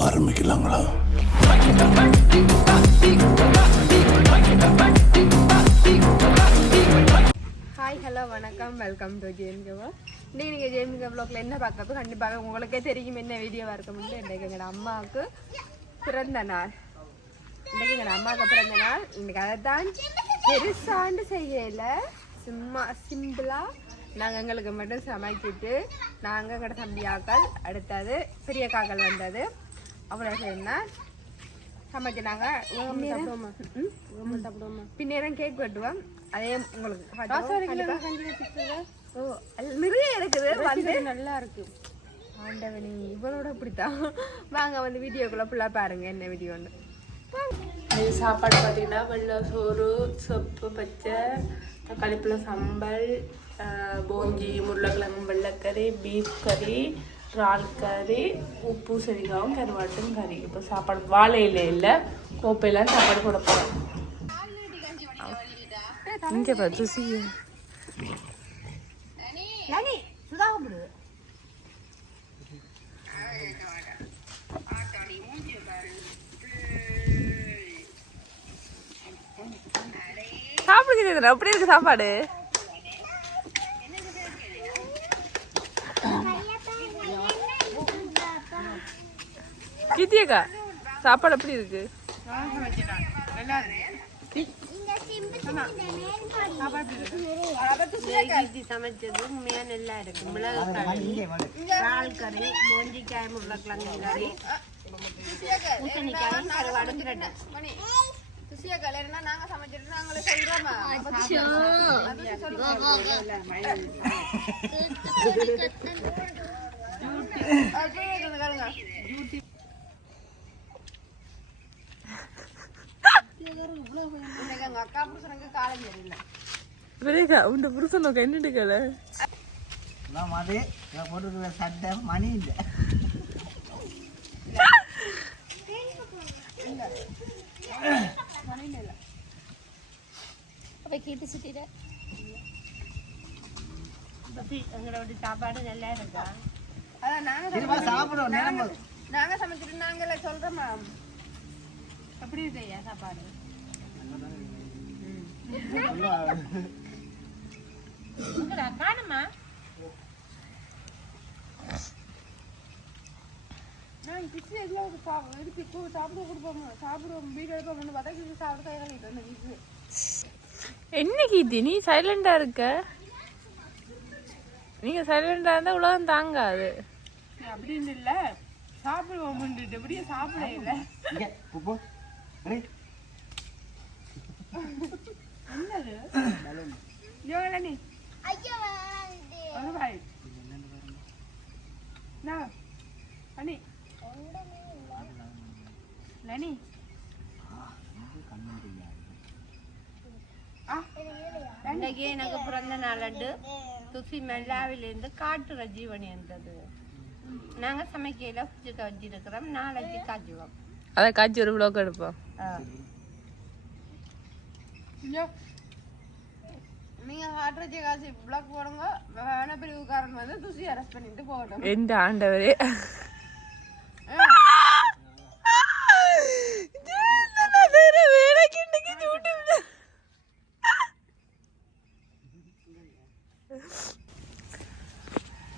ஆரம்பிக்கலாங்களா? Hi hello வணக்கம். Welcome to ஜேம்கவா இன்றைக்கி நீங்கள் ஜேம்கா வ்ளாக்ல என்ன பார்க்கப்போ கண்டிப்பாக உங்களுக்கே தெரியும் என்ன வீடியோவாக இருக்க முடியல இன்றைக்கு எங்களோட அம்மாவுக்கு பிறந்த நாள். இன்றைக்கு எங்களோட அம்மாவுக்கு பிறந்த நாள். இன்றைக்கி அதை தான் பெருசாண்டு செய்யல. சும்மா சிம்பிளாக நாங்கள் எங்களுக்கு மட்டும் சமைச்சிட்டு நாங்கள் எங்களோட தம்பியாக்கள் அடுத்தது பெரிய காக்கள் வந்தது. அவ்வளோ சமைச்சினாங்க பின்னேரம்? கேக் வெட்டுவோம். அதே உங்களுக்கு. ஓ நிறைய இருக்குது வந்து நல்லா இருக்கு. ஆண்டவனி இவளோட இப்படித்தான் வாங்க வந்து வீடியோக்குள்ள ஃபுல்லாக பாருங்க என்ன வீடியோன்னு சாப்பாடு பார்த்தீங்கன்னா வெள்ளை சோறு சொப்பு பச்சை தக்காளி பழம் சம்பல் ஆஹ் போஞ்சி உருளைக்கிழங்கு வெள்ளைக்கறி பீஃப் கறி இறால் கறி உப்பு சரிகாவும் கருவாட்டும் கறி. இப்போ சாப்பாடு வாழை இலை இல்லை கோப்பையெல்லாம் சாப்பாடு போட போகிறோம் இங்கே பார்த்து சி சாப்பிடுங்க அப்படி இருக்கு சாப்பாடு. கீர்த்தியக்கா சாப்பாடு எப்படி இருக்கு? சமைச்சது உண்மையாக நல்லா இருக்கு மிளகு கறி இறால் கறி போஞ்சிக்காய் உருளைக்கிழங்கு கறி பூசணிக்காய் கருவாடு சுசியா கல்யாணம்னா நாங்க சமைச்சிட்டு நாங்களே சொல்றோமா அக்கா புருஷனுக்கு காலம் தெரியல விவேகா உண்ட புருஷன் நோக்க என்னட்டு கேள? நான் போட்டுருக்கிற சட்டை மணி இல்லை. எங்களோட சாப்பாடு நல்லா இருக்கா அதான் நாங்க திரும்ப சாப்பிடுவோம் நேரம் போகுது. நாங்க சமைச்சிட்டு நாங்களே சொல்றோமா எப்படி இருக்கு ஐயா சாப்பாடு? காணுமா? நான் கிச்சு எல்லாம் சாப்பிடுவோம் இருக்கு இப்போ சாப்பிட கொடுப்போம். சாப்பிடுவோம். வீடு எடுப்போம். பார்த்தா கிச்சு சாப்பிட கை கழிட்டு அந்த என்ன கீர்த்தி? நீ சைலண்டா இருக்க? நீங்க சைலண்டா இருந்தா உலகம் தாங்காது. அப்படின்னு இல்ல. சாப்பிடுவோம் எப்படியே சாப்பிட இல்லை. இன்னைக்கு எனக்கு பிறந்த நாளண்டு துசி மெல்லாவிலிருந்து காட்டுற ஜீவனி இருந்தது நாங்க சமைக்கையில புச்சுக்க வச்சிருக்கிறோம். நாளைக்கு காய்ச்சுவோம். அதை காய்ச்சி ஒரு விளக்கு எடுப்போம் நீங்க காட்டுறச்சி காசு பிளாக் போடுங்க வேணா பிரிவுக்காரன் வந்து துசி அரெஸ்ட் பண்ணிட்டு போகட்டும் எந்த ஆண்டவரே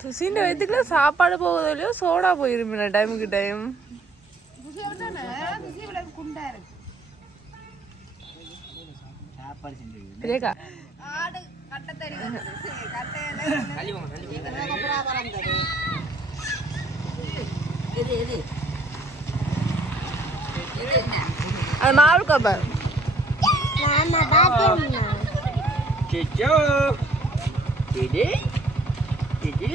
துசின்ற வயதுக்குள்ள சாப்பாடு போகுதோ இல்லையோ சோடா போயிருமே டைமுக்கு டைம் துசி விட்டானே துசி விட குண்டா இருக்கு சாப்பாடு செஞ்சு ரேகா. ஆடு கட்ட தெரியும் அது மாவு கப்பர் சிச்சோ. இது இது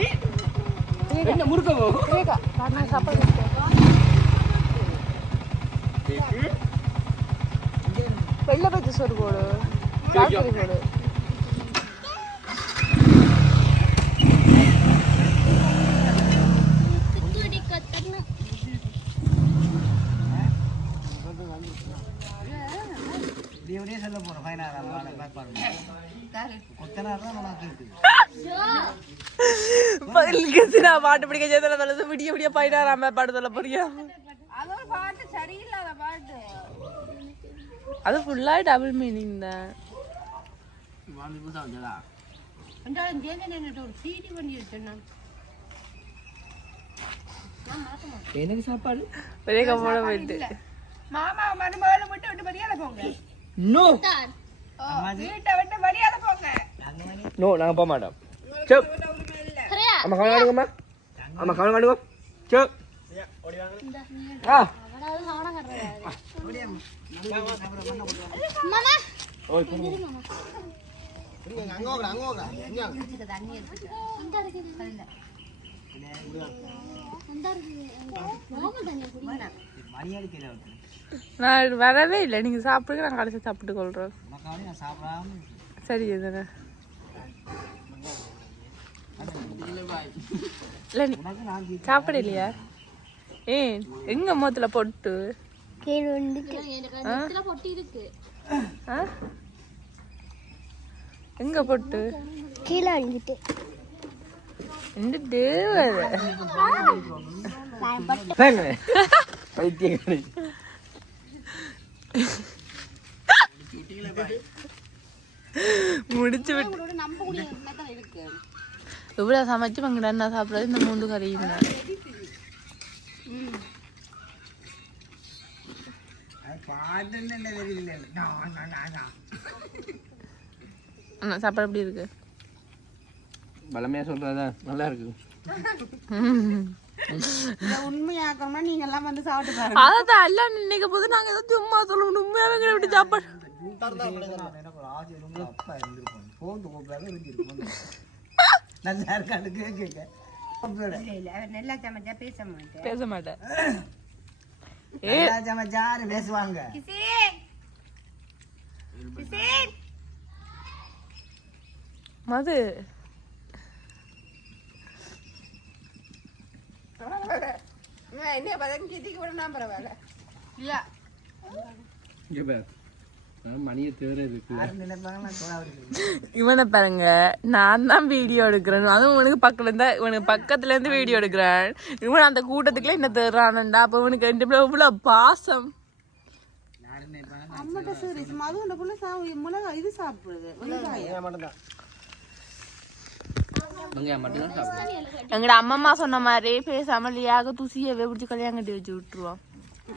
என்ன முறுக்கவோ ரேகா நான் சாப்பாடு வெள்ளை பச்சை சோறு நான் பாட்டு பிடிக்க சேர்த்துல விடிய விடிய பதினாறாம் பாட்டு சொல்ல போறியா? சரியில்லாத பாட்டு. அது ஃபுல்லாக டபுள் மீனிங் தான். வந்து புதுசாக வந்ததா என்றாலும் சேர்ந்து நின்றுட்டு ஒரு சீடி பண்ணி வச்சேன் எனக்கு சாப்பாடு? பெரிய கம்மோட போயிட்டு. மாமா மருமகளை விட்டு விட்டு மரியாதை போங்க. நோ! வீட்டை விட்டு மரியாதை போங்க. நோ போக மாட்டோம். அம்மா கவனம் அம்மா கவனம் நான் வரவே இல்லை. நீங்கள் சாப்பிடுங்க நான் கடைசி சாப்பிட்டு கொள்கிறோம் மக்களே நான் சாப்பிடாம சரி நான் சாப்பிட இல்லையா ஏன் எங்க முகத்துல பொட்டு? ஆ? ஆ? எங்க பொட்டு? கீழே. பேங்க பைத்தியக்காரி முடிச்சு விட்டு. இவ்வளோ சமைச்சு பங்கிட்ட என்ன சாப்பிடாது இந்த மூந்து கறியும் தான். பாட்டுன்னு என்ன தெரியல. நான் நான் நான். அண்ணா சாப்பாடு எப்படி இருக்கு? பலமையாக சொல்கிறதா நல்லா இருக்கு. உண்மையாக்கணும்னா நீங்க எல்லாம் வந்து சாப்பிட்டு பாருங்க. அதான் எல்லாம் நினைக்க போது நாங்க ஏதோ சும்மா சொல்லணும் உண்மையாவே விட்டு சாப்பாடு? நல்லா இருக்கான்னு கேட்க நல்லா சமைச்சா பேச மாட்டேன் பேச மாட்டேன் நல்லா சமைச்சாரு பேசுவாங்க மது. என்ன பதம் கிட்டிக்கு பரவாயில்ல இல்ல இங்கே பேர் இவனை பாருங்க. நான் தான் வீடியோ எடுக்கிறேன். அதுவும் இவனுக்கு பக்கத்துல இருந்தா இவனுக்கு பக்கத்துல இருந்து வீடியோ எடுக்கிறேன் இவன் அந்த கூட்டத்துக்குள்ள என்ன தேடுறானண்டா? அப்ப இவனுக்கு ரெண்டு பேரும் இவ்வளவு பாசம். அம்மட்ட சரி மது இந்த புள்ள சா மிளகா இது சாப்பிடுது வெங்காயம் மட்டும்தான் வெங்காயம் மட்டும்தான் சாப்பிடுவேன் எங்கட அம்மம்மா சொன்ன மாதிரி பேசாம லியாக துசியவே பிடிச்சி கல்யாணம் கட்டி வச்சு விட்டுருவோம்.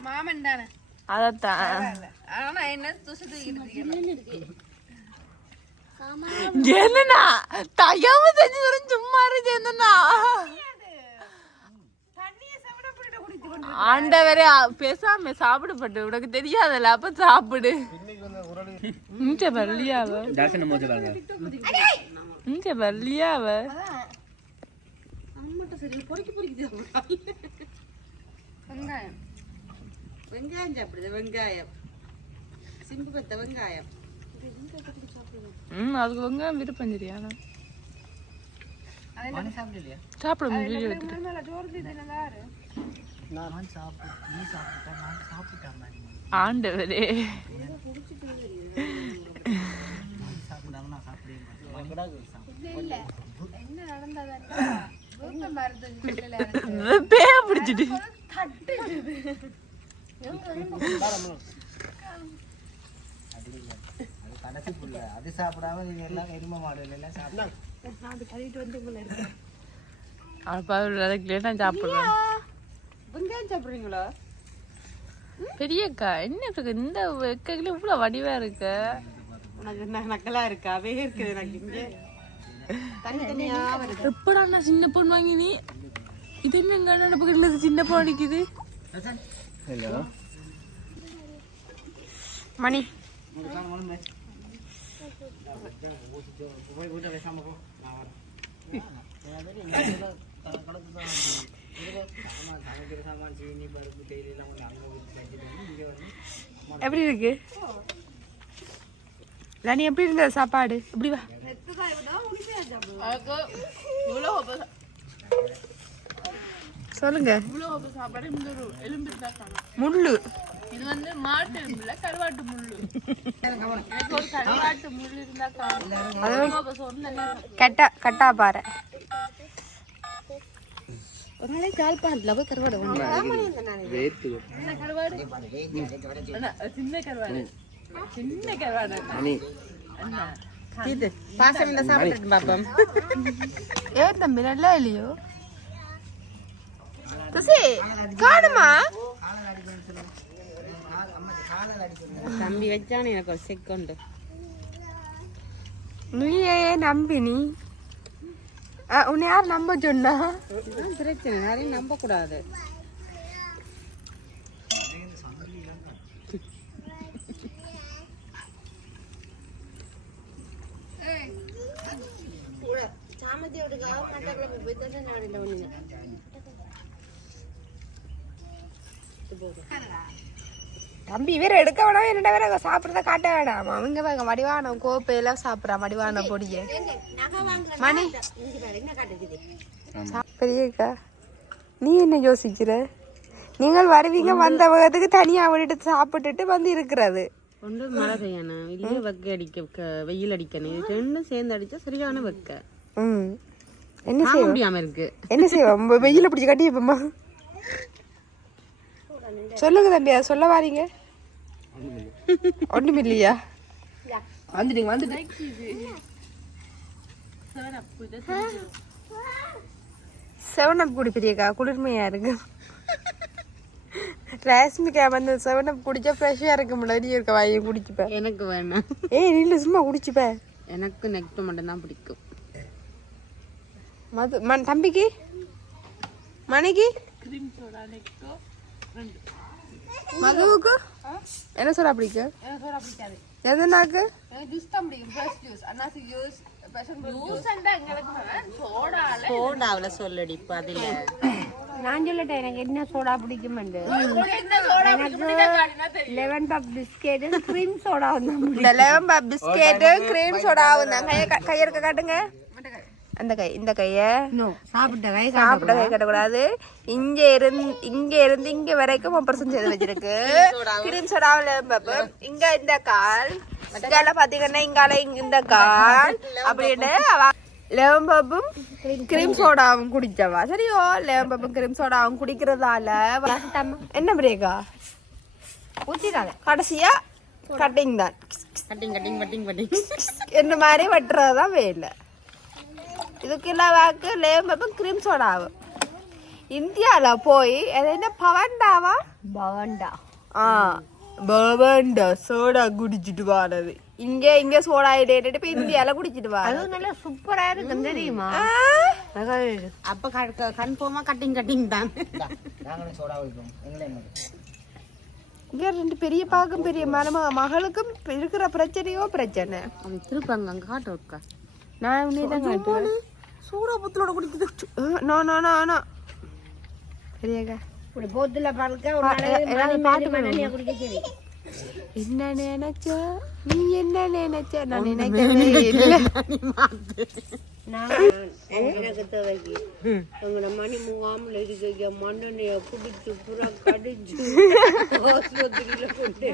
மாமன் தானே? அதத்தான். ஆனா என்ன துசு தூக்கிட்டு என்னண்ணா தயவு செஞ்சு சொல்றேன் சும்மா இரு என்னண்ணா ஆண்டவரே பேசாம சாப்பிடப்பட்டு உனக்கு தெரியாதல்ல அப்ப சாப்பிடு. இங்க வரலையாவ தர்சனம் மோச்சு பாருங்க இங்க வரலையாவ வெங்காயம். வெங்காயம் சாப்பிடுது வெங்காயம். சிம்பு பெத்த வெங்காயம். ம் அதுக்கு வந்து விருப்பம் சரியா சாப்பிட ஆண்டவரே. சாப்பிடாம நான் சாப்பிடவே பேய பிடிச்சிட்டு. அது அது சாப்பிடாம நீங்க எல்லாம் எரும மாடு எல்லாம் அப்பா சாப்பிடுறேன் வெங்காயம் சாப்பிடுறீங்களா? பெரியக்கா என்ன இருக்கு? இந்த வெக்கையில இவ்வளவு வடிவா இருக்கு? நக்கலா இருக்கா வே இருக்குது எனக்கு இங்க தனித்தனியா வருது எப்படா நான் சின்ன பொண்ணு வாங்கி நீ இது என்ன எங்க அண்ணன் பக்கத்துல இருந்து சின்ன பொண்ணு அடிக்குது ஹலோ மணி எப்படி இருக்கு லனி எப்படி இருந்த சாப்பாடு? இப்படி வா. சொல்லுங்க. முள்ளு. இது வந்து மாட்டு எலும்புல கருவாட்டு முள்ளு. எனக்கு ஒரு கருவாட்டு முள்ளு இருந்தா கட்டா கட்டா பாறை. உங்களே ஜாழ்ப்பாணத்துல போய் கருவாடு சின்ன கருவாடு. மணி பாசம் இந்த சாப்பிட்டு பாப்போம். ஏன் தம்பி நல்லா இல்லையோ? துசி காணுமா? தம்பி வச்சானே எனக்கு ஒரு செக்கண்டு நீ ஏன் நம்பி நீ. உன்னை யார் நம்ப சொன்னா? பிரச்சனை யாரையும் நம்ப கூடாது தம்பி வேற எடுக்க வேணாம் என்னடா வேற சாப்பிட்றத காட்ட வேணாம். அவங்க பாருங்க மடிவானம் கோப்பையெல்லாம் சாப்பிட்றா மடிவான பொடிய. மணி. பெரியக்கா நீ என்ன யோசிக்கிற? நீங்கள் வருவீங்க வந்த வகத்துக்கு தனியா விட்டுட்டு சாப்பிட்டுட்டு வந்து இருக்கிறது. ஒன்று மழை பெய்யணும் இல்லையே வெக்க அடிக்க வெயில் அடிக்கணும். இது ரெண்டும் சேர்ந்து அடிச்சா சரியான வெக்க. ம். என்ன செய்வோம் முடியாம இருக்கு. என்ன செய்வோம் வெயில பிடிச்சி கட்டி வைப்போமா சொல்லுங்க தம்பி அதை சொல்ல வாரீங்க. ஒண்ணும் இல்லையா வந்துட்டீங்க வந்துட்டேன் செவனப் குடி பிரியக்கா குளிர்மையா இருக்கு. ரேஷ்மிக்கா வந்து செவனப் குடிச்சா ஃப்ரெஷ்ஷாக இருக்க முடியாது நீ இருக்க வாயை குடிச்சுப்பேன் எனக்கு வேணாம். ஏய் நீல சும்மா குடிச்சுப்பேன் எனக்கு நெக்ட் மட்டும் தான் பிடிக்கும். மது மன் தம்பிக்கு? மணிக்கு? மதுவுக்கு? என்ன சொல்ல பிடிக்கும். எதுனாக்கு சோடாவில சொல்லடி இப்ப அதுல. நான் சொல்லட்டேன் எனக்கு என்ன சோடா பிடிக்கும் eleven pop biscuit cream soda இந்த eleven pop biscuit cream soda தான் கையை கையை இருக்க காட்டுங்க. அந்த கை இந்த கைய. சாப்பிட்ட கை சாப்பிட கை கட்டக்கூடாது. இங்க இருந்து இங்க இருந்து இங்க வரைக்கும் ஆபரேஷன் செய்து வச்சிருக்கு. கிரீம் சோடாவில் பாப்பு இங்க இந்த கால் இங்கால பாத்தீங்கன்னா இங்கால இங்க இந்த கால் அப்படின்னு அவ லெவன் பப்பும் கிரீம் சோடாவும் குடிச்சவா? சரியோ? லெவன் பப்பும் கிரீம் சோடாவும் குடிக்கிறதால என்ன பிரேக்கா? ஊத்திடாத கடைசியா கட்டிங் தான். கட்டிங் கட்டிங் கட்டிங் கட்டிங் இந்த மாதிரி வெட்டுறதுதான் வேலை. இதுக்குள்ள வாக்கு லேம்பப்பும் கிரீம் சோடாவும் இந்தியாவில் போய் அது என்ன பவண்டாவா பவண்டா ஆ பவண்டா சோடா குடிச்சிட்டு வாரது இங்க இங்க சோடா இடையிட்டு போய் இந்தியால குடிச்சிட்டு வாரது நல்லா சூப்பரா இருக்கும் தெரியுமா அப்ப கன்ஃபார்மா கட்டிங் கட்டிங் தான் சோடா இங்க ரெண்டு பெரிய பாக்கும் பெரிய மருமக மகளுக்கும் இருக்கிற பிரச்சனையோ பிரச்சனை திருப்பாங்க அங்க காட்ட நான் உன்னை தான் காட்டுவேன் சூடா புத்தலோட குடிக்குது நோ நோ நோ நோ. சரியாக்கா. போத்துல பழக்க என்ன நினைச்ச? நீ என்ன நினைச்ச? நான் நினைக்கவே இல்லை. மணி முகாமில் இருக்க மண்ணெண்ணைய குடிச்சு புறா கடிச்சு ஆஸ்பத்திரியில கொண்டு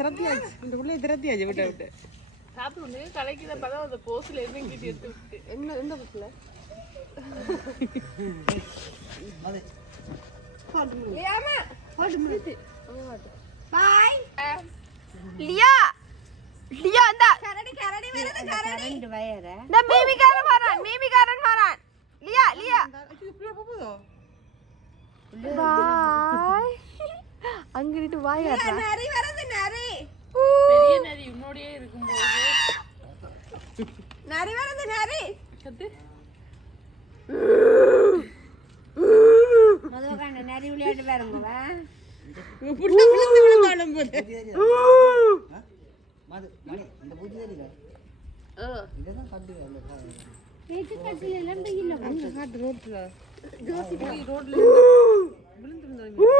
போ இந்த பிள்ளை திரத்தியாச்சு விட்டு விட்டு. சாப்பிட்டு பதம் அந்த கோசில இருந்து கிட்டி எடுத்து விட்டு என்ன எந்த புக்கில் பாய். லியா! லியா இந்த. கரடி கரடி வருது கரடி. இந்த மீமிகாரன் வரான் மீமிகாரன் வரான் லியா லியா. பாய். அங்கிட்டு வாய் பெரிய நரி உன்னோடயே இருக்கும்போது. நரி வருது நரி. கத்து. நிறைய விளையாட்டு பாருங்க மது மணி இந்த பூச்சி தெரியல இதுதான் கட்டு அந்த காய். லியா இந்த பும்பருது பும்பருது பும்பருது ஏமா அண்ணா எல்லாரும் இருக்கிறாங்க டியூஷனுக்கு விடுறதுக்கு ஹோட்டல் மட்டும் பாருங்க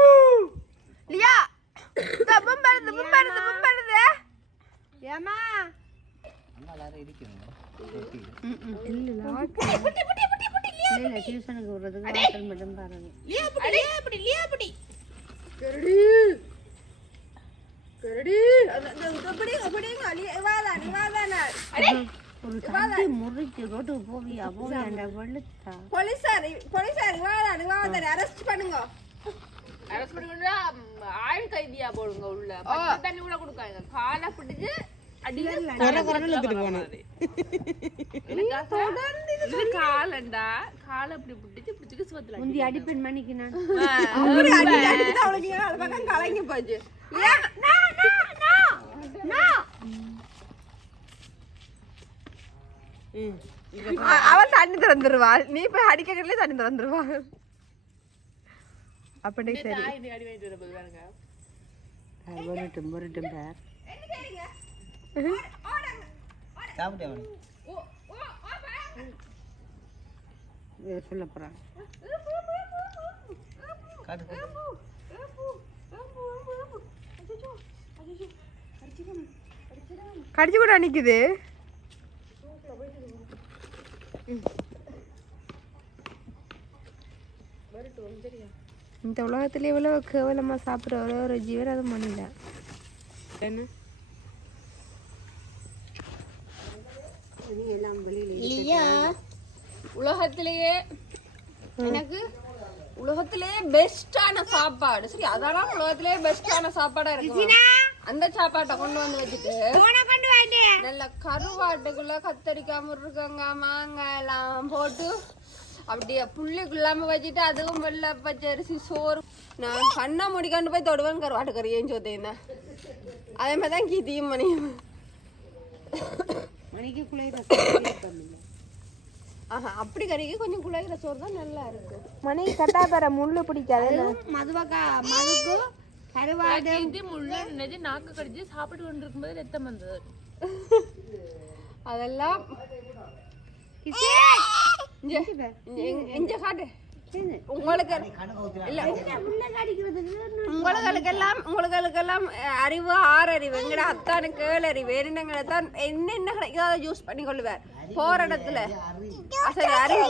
கரடி கரடி அந்த அந்த அப்படி அலி வாதா நீ வாதா அடே ஒரு தட்டி முறிச்சு ரோட்டுக்கு போவியா போவியாண்டா வெளுத்தா போலீஸார் போலீஸார் வாடாடு வாடாடு அரெஸ்ட் பண்ணுங்க ஆயுள் கைதியா போடுங்க உள்ள. பச்சை தண்ணி கூட கொடுக்காங்க காலை பிடிச்சு இது காலண்டா. காலை அப்படி பிடிச்சு பிடிச்சு சுவத்துல முந்தி அடிப்பெண் மணிக்கு நான். அவளுக்கு கலங்கி போச்சு. அவன் தண்ணி திறந்துருவாள் நீ போய் அடிக்கலே தண்ணி திறந்துருவா. அப்படி சரி. அடி வாங்கிட்டு வர போது பாருங்க. முரட்டும் முரட்டும் பேர் சொல்ல காட்டு. கடிச்சு கூட நிக்குது இந்த உலகத்துல இவ்வளவு கேவலமா சாப்பிடுற ஒரே ஒரு ஜீவன் அது மணில என்ன? உலகத்திலேயே எனக்கு உலகத்திலேயே பெஸ்டான சாப்பாடு. சரி அதெல்லாம் உலகத்திலேயே பெஸ்டான சாப்பாடா இருக்கு அந்த சாப்பாட்டை கொண்டு வந்து வச்சுட்டு நல்ல கருவாட்டுக்குள்ள கத்தரிக்காய் முருங்கங்காய் மாங்காய் எல்லாம் போட்டு அப்படியே? புள்ளிக்குள்ளாம வச்சுட்டு அதுவும் வெள்ளை பச்சை அரிசி சோறு. நான் கண்ணை முடிக்காண்டு போய் தொடுவேன் கருவாட்டு கறியும் சொத்தேன் அதே மாதிரி தான் கீத்தியும் மணியும். மணிக்கு குளிர ஆஹா அப்படி கறிக்கு கொஞ்சம் குழையிற சோறு தான் நல்லா இருக்கு. மணி கட்டா பெற முள்ளு பிடிக்காது. மதுவக்கா மதுக்கு கருவாடு. முள்ள நினைச்சு நாக்கு கடிச்சு சாப்பிட்டு கொண்டு இருக்கும்போது ரத்தம் வந்தது. அதெல்லாம் இங்க, காட்டு. உங்களுக்கு இல்ல. உங்களுக்கெல்லாம் உங்களுக்கெல்லாம் அறிவு ஆறறிவு. எங்கட அத்தானுக்கு ஏழு அறிவு என்னங்களை தான் என்னென்ன கிடைக்குதோ யூஸ் பண்ணி கொள்ளுவார். போற இடத்துல. சரி அறிவு.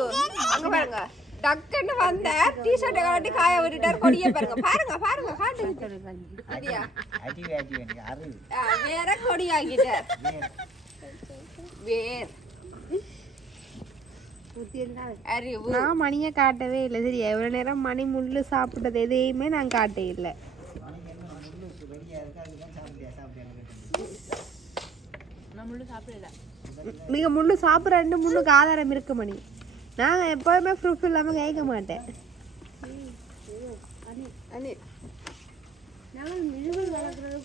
அங்க பாருங்க. டக்குன்னு வந்த டிஷர்ட்டை காட்டி காய விட்டுட்டார் கொடிய பாருங்க. பாருங்க பாருங்க காட்டு. அப்படியா? அடி வேட்டி வேண்டி அறிவு ஆ, வேற கொடியாக்கிட்டார். வேர். அறிவு நான் மணியை காட்டவே இல்லை சரி எவ்வளோ நேரம் மணி முள்ளு சாப்பிட்டது எதையுமே நான் காட்ட இல்லை நம்மளும் சாப்பிடல நீங்க முள்ளு சாப்பிட்ற ரெண்டு முள்ளுக்கு ஆதாரம் இருக்க மணி நான் எப்போதுமே ப்ரூஃப் இல்லாமல் கேட்க மாட்டேன் நாங்கள்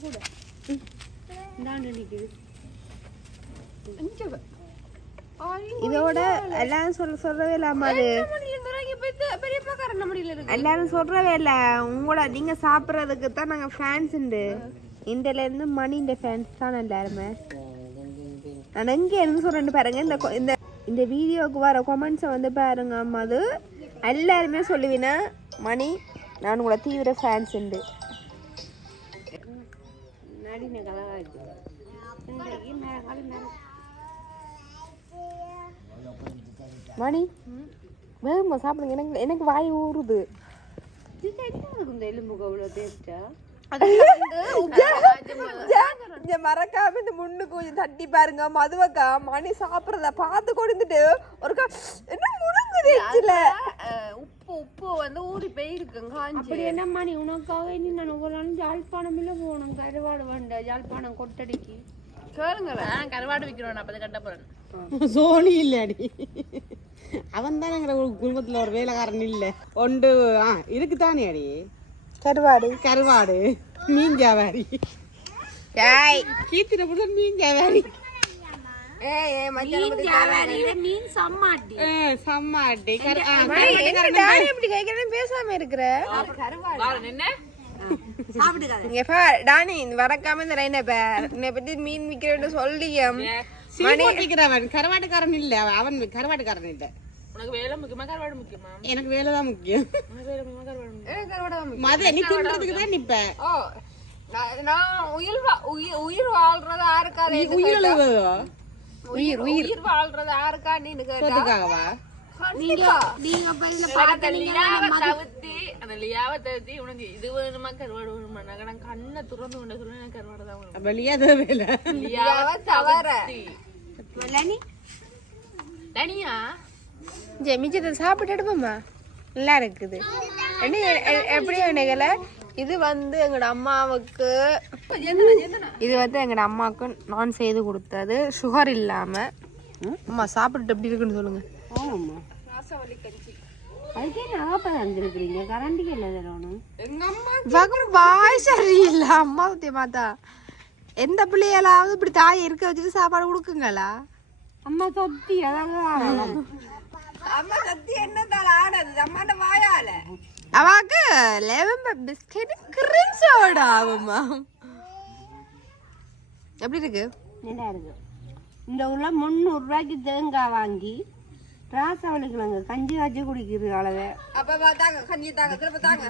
கூட நிற்குது இதோட எல்லாரும் சொல்ல சொல்லவே இல்லாம அது எல்லாரும் சொல்றவே இல்ல. உங்களோட நீங்க சாப்பிட்றதுக்கு தான் நாங்க ஃபேன்ஸ் உண்டு. இந்தியில இருந்து மணி இந்த ஃபேன்ஸ் தான் எல்லாருமே. நான் எங்க இருந்து சொல்றேன்னு பாருங்க. இந்த இந்த இந்த வீடியோக்கு வர கொமெண்ட்ஸை வந்து பாருங்க அம்மா அது எல்லாருமே சொல்லுவீனா மணி நான் உங்களோட தீவிர ஃபேன்ஸ் உண்டு. நடின கலகாச்சு இன்றைக்கு நேரங்கால நேரம் மணி. வேகமா சாப்பிடுங்க. எனக்கு எனக்கு வாய் ஊறுது. மறக்காம இந்த முன்னுக்கு கொஞ்சம் தட்டி பாருங்க. மதுவக்கா மணி சாப்பிடுறத பார்த்து கொடுத்துட்டு ஒரு க- என்ன முழுங்குது உப்பு உப்பு வந்து ஊறி போயிருக்கு காஞ்சி. அப்படி என்ன மணி? உனக்காக இனி நான் ஒவ்வொரு நாளும் யாழ்ப்பாணம் இல்லை போகணும். கருவாடு வேண்ட யாழ்ப்பாணம் கொட்டடிக்கு. கேளுங்களேன். கருவாடு விற்கிறோம் அப்போ கட்ட போறேன். சோனி இல்லடி. அவன் தான் எங்கிற குடும்பத்துல ஒரு வேலைக்காரன் இல்ல. ஒன்று ஆ இருக்குதானே அடி கருவாடு. கருவாடு. மீன் ஜாவாரி ஏய். கீர்த்தின புள்ள மீன் ஜாவாரி ஏய் ஏய் மச்சான் மீன் சம்மாட்டி. ஆ, செம்ம அடி கரு ஆ, என்ன டாடி இப்படி கேக்குறேன்னு பேசாம இருக்கிற? என்ன இங்க பார் டானி இந்த மறக்காம இந்த ரைன பேர். என்னை பத்தி மீன் விக்கிறேன்னு சொல்லியம். கருவாட்டுக்காரன் இல்ல அவன் அவன் கருவாட்டுக்காரன் இல்ல. உனக்கு வேலை முக்கியமா கருவாடு முக்கியமா? எனக்கு வேலை தான் முக்கியம். உனக்கு வேலை முக்கியமா கருவாடு முக்கியம்? ஏய், கருவாடு தான் முக்கியம். மத நீ தின்றதுக்கு தான் நிப்ப. நான் நான் உயிர் வா- உயிர் உயிர் வாழ்றது யாருக்காரு உயிரிழந்ததோ உயிர் உயிர் வாழ்றது யாருக்கா நீனு கேட்டா? சொத்துக்காகவா? கண்டிப்பா நீங்க இதுல அந்த லியாவை தவிர்த்து உனக்கு இது வேணுமா கருவாடு வேணுமா? நான் கண்ணை துறந்து கொண்டு சொல்ல எனக்கு கருவாடு தான் வேணும். வெளியே தேவையில்ல லியாவை தவிர. தனியா மிச்சத்தை சாப்பிட்டு எடுப்போம்மா நல்லா இருக்குது. என்ன எப்படி நினைக்கல இது வந்து எங்களோட அம்மாவுக்கு இது வந்து எங்களோட அம்மாவுக்கு நான் செய்து கொடுத்தது. சுகர் இல்லாம. அம்மா சாப்பிட்டுட்டு எப்படி இருக்குன்னு சொல்லுங்க. வாய் சரியில்லை. அம்மா மாத்தா எந்த பிள்ளைகளாவது இப்படி தாயை இருக்க வச்சுட்டு சாப்பாடு கொடுக்குங்களா? அம்மா தொத்தி அதான் அம்மா சத்தி என்ன தால ஆடாது? அம்மாண்ட வாயால. அவாக்கு லெவன் பிஸ்கெட் கிரீம் சோடா ஆகுமா எப்படி இருக்கு? நல்லா இருக்கு. இந்த ஊர்ல முந்நூறு ரூபாய்க்கு தேங்காய் வாங்கி ராசவளி கிழங்கு கஞ்சி காய்ச்சி குடிக்கிறது அளவு. அப்ப தாங்க கஞ்சி தாங்க. திரும்ப தாங்க.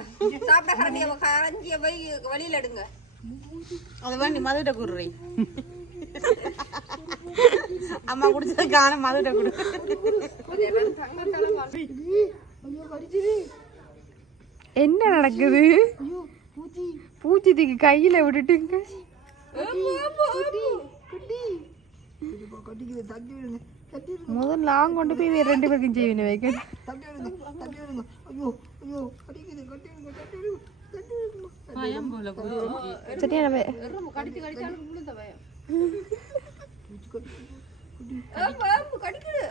சாப்பிட கரண்டிய கஞ்சிய போய் வழியில எடுங்க. அது வேண்டி மதுட்ட குடுறேன் அம்மா குடிச்சது காணும் மதுட்ட குடு. என்ன நடக்குது? பூச்சிதிக்கு கையில விட்டுட்டுங்க. முதல்ல நான் கொண்டு போய் வேற ரெண்டு பேருக்கும் செய்வின வைக்கணும் சரியா நம்ம உள்ள கையை வைக்கல கடிக்குது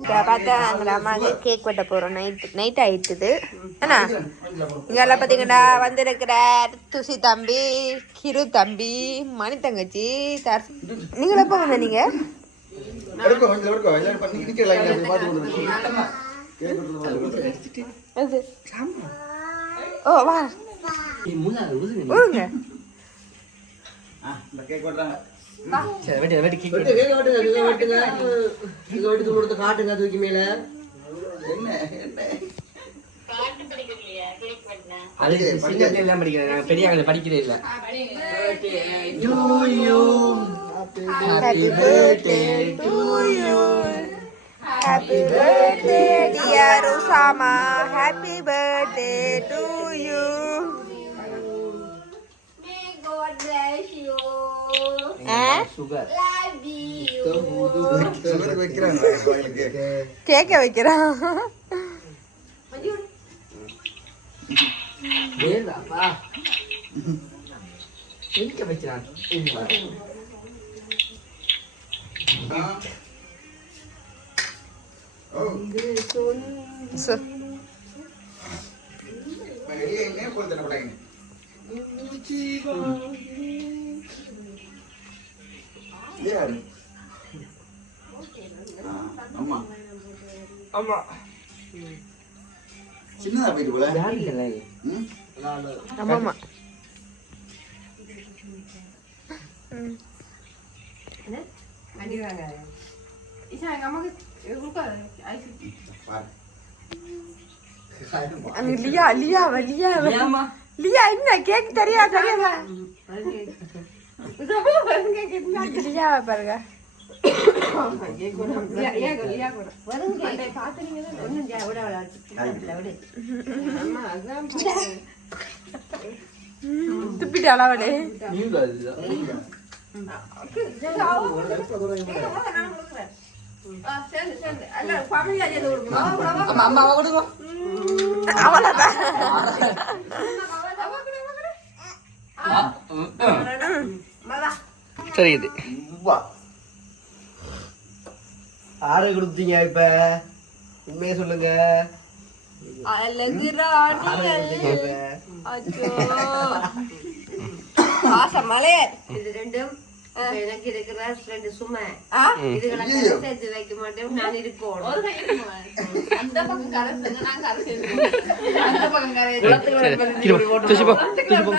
பார்த்தா அம்மாவுக்கு கேக் வெட்ட போகிறோம் நைட் நைட் ஆயிட்டுது. என்ன இங்கெல்லாம் பார்த்தீங்கன்னா வந்திருக்கிற துசி தம்பி கிரு தம்பி மணி தங்கச்சி தர் நீங்கள் எப்போ வந்த நீங்கள் எடுக்கோ கொஞ்சம் எடுக்கோ. எல்லாரும் பண்ணி நிக்க லைன்ல போய் பாத்து கொண்டு அது ஓ வா. ஊருங்க சரி வெட்டி வெட்டி கேக் வெட்டு வேக வெட்டுங்க வேக வெட்டுங்க இங்க வெட்டி கொடுத்து காட்டுங்க தூக்கி மேல. என்ன பெரிய படிக்கிறே இல்ல. Happy birthday to you happy birthday dear Usama happy birthday to you sugar sugar வைக்கிறாங்க வாயிலுக்கு கேக்க வைக்கிறான் போல் பட்டாங்க யாரு அம்மா. ஆமா. சின்னதா போயிட்டு போல. யாரு இல்ல பாரு. லியா லியா லியா. லியா என்ன கேக் தெரியா தெரியாதா லியா பாருங்க துப்பிட்டு அளவலே. அம்மா அவ கொடுங்க சரி இது வா. ஆறு கொடுத்தீங்க இப்ப. உண்மையை சொல்லுங்க. அழகு இது ரெண்டும் எனக்கு இருக்கிற ரெண்டு சுமை? இதுகளை சேர்த்து வைக்க மாட்டேன். நான் இருக்கணும் துசி போ துசி போ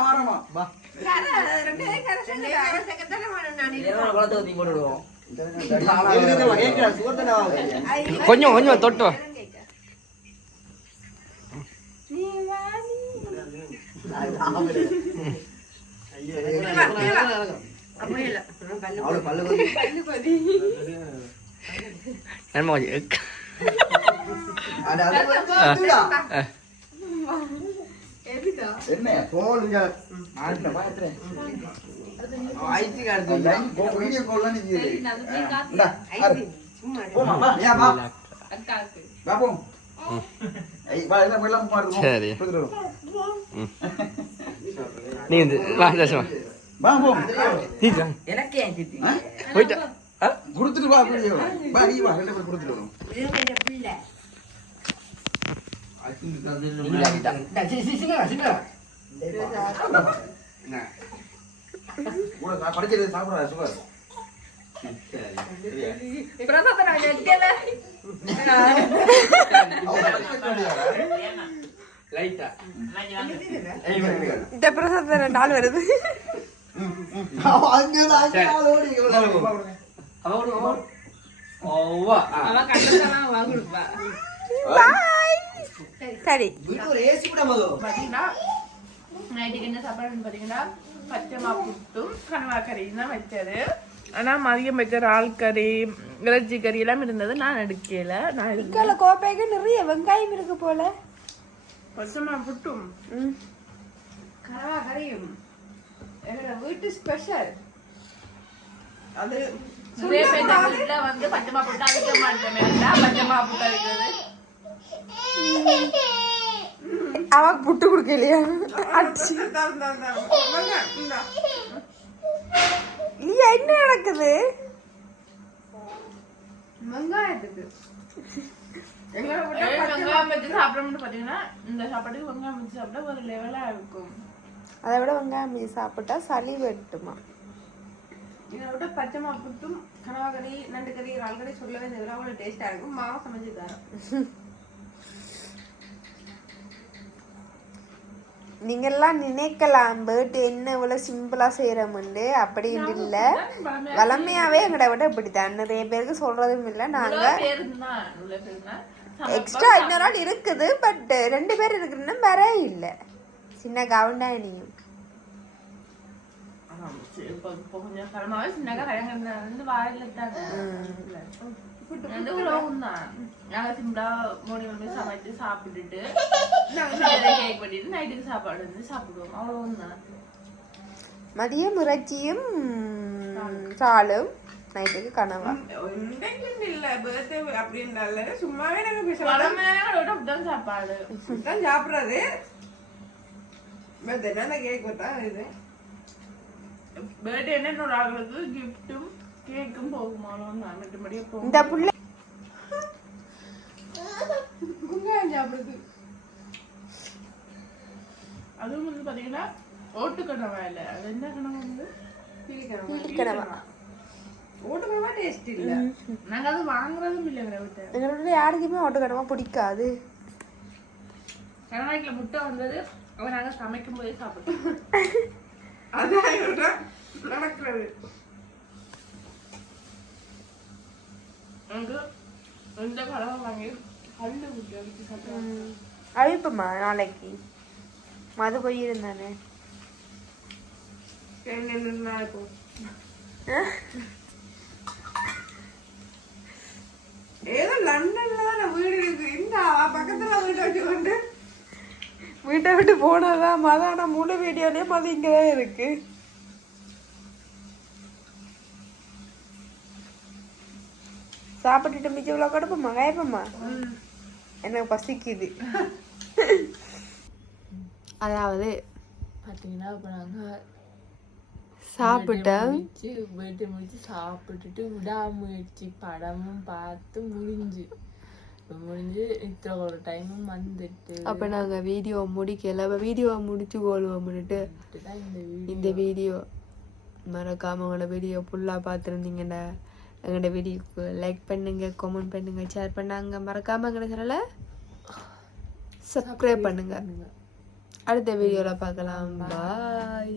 பாரமா. வா கொஞ்சம் கொஞ்சம் தொட்டு வா. என்ன போலுங்க. வீடியோ கால்லாம் சரி நீ வந்து வா தசமா வா போ. எனக்கு ஏன் கிட்டி போயிட்டா குடுத்துட்டு வா வா. வா குடுத்துட்டு வரும். படிச்சது சாப்பிட சுகர் பிரசாத லைட்டா இந்த பிரசாத ரெண்டு ஆள் வருது அவ சரி. பார்த்தீங்கன்னா நைட்டுக்கு என்ன சாப்பாடுன்னு பார்த்தீங்கன்னா பச்சைமா புட்டும் கனவா கறியும் தான் வச்சது. ஆனால் மதியம் வச்ச இறால் கறி இறைச்சி கறி எல்லாம் இருந்தது. நான் எடுக்கல. நான் எடுக்கல. கோப்பைக்கு நிறைய வெங்காயம் இருக்கு போல. பச்சைமா புட்டும் கனவா கறியும். எங்களோட வீட்டு ஸ்பெஷல் அது வந்து பச்சைமா புட்டு அவிக்க மாட்டேன். பச்சைமா புட்டு அவிக்கிறது அவ புட்டு குடுக்கலையா? அடிச்சு. நீ என்ன நடக்குது? வெங்காயத்துக்கு. வெங்காயம் வச்சு சாப்பிடணும்னு இந்த சாப்பாட்டுக்கு வெங்காயம் வச்சு சாப்பிட்டா ஒரு லெவலா இருக்கும். அதை விட வெங்காயம் மீ சாப்பிட்டா சளி வெட்டுமா? இதை விட பச்சை மாப்புட்டும் கனவா கறி நண்டு கறி இறால் கறி சொல்லவே அவ்வளோ டேஸ்டா இருக்கும். மாவு சமைச்சு தரேன். நீங்கெல்லாம் நினைக்கலாம். பேர்ட் என்ன இவ்வளவு சிம்பிளா செய்யறோம்னு அப்படின்னு இல்ல. வளமையாவே எங்கட விட இப்படித்தான். நிறைய பேருக்கு சொல்றதும் இல்ல. நாங்க பேர் தான் உள்ள பேர் தான் எக்ஸ்ட்ரா இன்னொரு ஆள் இருக்குது. பட் ரெண்டு பேர் இருக்குன்னு வேற இல்ல. சின்ன கவுண்டா நீயும் இப்போ கொஞ்சம் சின்னக்கா கல்யாணம் வந்து வாயில தான் வந்து உலகம் தான் நாங்க சிம்பிளா மூணு மணி சமைச்சு சாப்பிட்டுட்டு கேக் பண்ணிட்டு நைட்டுக்கு சாப்பாடு வந்து சாப்பிடுவோம் அவ்வளவுதான் மதியம் இறைச்சியும் சாலும் நைட்டுக்கு கனவா இல்ல பர்த்டே அப்படின்னால சும்மாவே நாங்க பேசலாம் சாப்பாடு தான் சாப்பிடுறது பட் என்ன கேக் பார்த்தா இது பர்த்டே என்னோட ஆளுக்கு கிஃப்ட்டும் கேக்கும் போகுமானோன்னு இந்த புள்ள வெங்காயம் சாப்பிடுறது. அதுவும் வந்து பாத்தீங்கன்னா ஓட்டுக்கணவா இல்லை அது என்ன கணவா வந்து? அது வாங்குறதும் இல்லை கிரவிட்ட எங்களோட யாருக்குமே ஓட்டுக்கணவா பிடிக்காது. கணவாய்க்கில் முட்டை வந்தது. அவன் நாங்கள் சமைக்கும் போதே சாப்பிட்டோம் அங்க இந்த கனவா வாங்கி கல்லு முட்டை வச்சு சாப்பிட்டோம் அழிப்புமா நாளைக்கு. மது போயிருந்தானே இப்போ? ஏதோ லண்டன்ல தான் வீடு இருக்கு. இந்த பக்கத்துல வீடு வச்சுக்கொண்டு வீட்டை விட்டு போனதான் மத ஆனா முழு வீடியோலயே மது இங்கதான் இருக்கு. சாப்பிட்டுட்டு மிச்சம் இவ்வளோ கொடுப்போமா கேட்போமா எனக்கு பசிக்குது. அதாவது பாத்தீங்கன்னா இப்ப நாங்க சாப்பிட்டேன் முடிச்சு பர்த்டே முடிச்சு சாப்பிட்டுட்டு விடாமுயற்சி படமும் பார்த்து முடிஞ்சு. முடிஞ்சு இத்தனை ஒரு டைமும் வந்துட்டு. அப்போ நாங்கள் வீடியோ முடிக்கல. அப்போ வீடியோவை முடிச்சு கொள்வோம்னுட்டு இந்த வீடியோ இந்த வீடியோ மறக்காம உங்களோட வீடியோ ஃபுல்லாக பார்த்துருந்தீங்கன்னா எங்களோட வீடியோக்கு லைக் பண்ணுங்க கமெண்ட் பண்ணுங்க ஷேர் பண்ணாங்க. மறக்காம எங்களோட சேனலை சப்ஸ்கிரைப் பண்ணுங்க. அடுத்த வீடியோவில் பார்க்கலாம். பாய்